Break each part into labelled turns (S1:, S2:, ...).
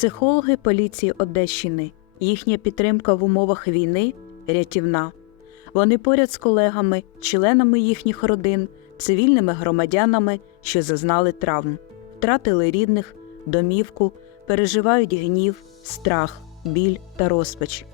S1: Психологи поліції Одещини, їхня підтримка в умовах війни рятівна. Вони поряд з колегами, членами їхніх родин, цивільними громадянами, що зазнали травм, втратили рідних, домівку, переживають гнів, страх, біль та розпач.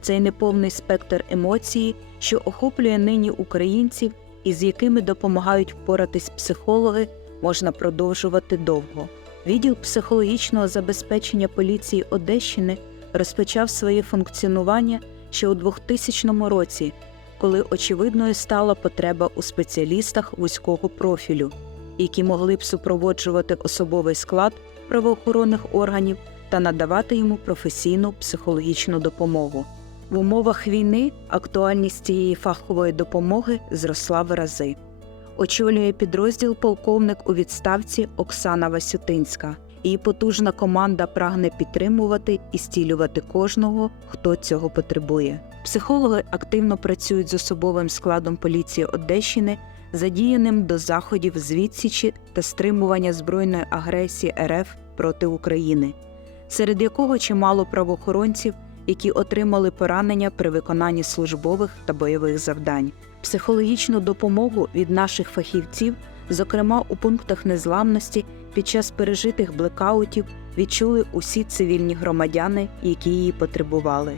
S1: Цей неповний спектр емоцій, що охоплює нині українців і з якими допомагають впоратись психологи, можна продовжувати довго. Відділ психологічного забезпечення поліції Одещини розпочав своє функціонування ще у 2000 році, коли очевидною стала потреба у спеціалістах вузького профілю, які могли б супроводжувати особовий склад правоохоронних органів та надавати йому професійну психологічну допомогу. В умовах війни актуальність цієї фахової допомоги зросла в рази. Очолює підрозділ полковник у відставці Оксана Васютинська. Її потужна команда прагне підтримувати і стілювати кожного, хто цього потребує. Психологи активно працюють з особовим складом поліції Одещини, задіяним до заходів з відсічі та стримування збройної агресії РФ проти України, серед якого чимало правоохоронців, які отримали поранення при виконанні службових та бойових завдань. Психологічну допомогу від наших фахівців, зокрема у пунктах незламності, під час пережитих блекаутів відчули усі цивільні громадяни, які її потребували.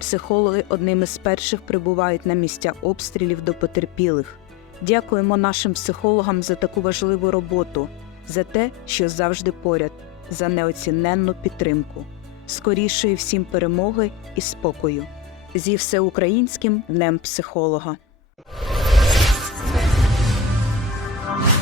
S1: Психологи одними з перших прибувають на місця обстрілів до потерпілих. Дякуємо нашим психологам за таку важливу роботу, за те, що завжди поряд, за неоціненну підтримку. Скорішої всім перемоги і спокою. Зі всеукраїнським днем психолога.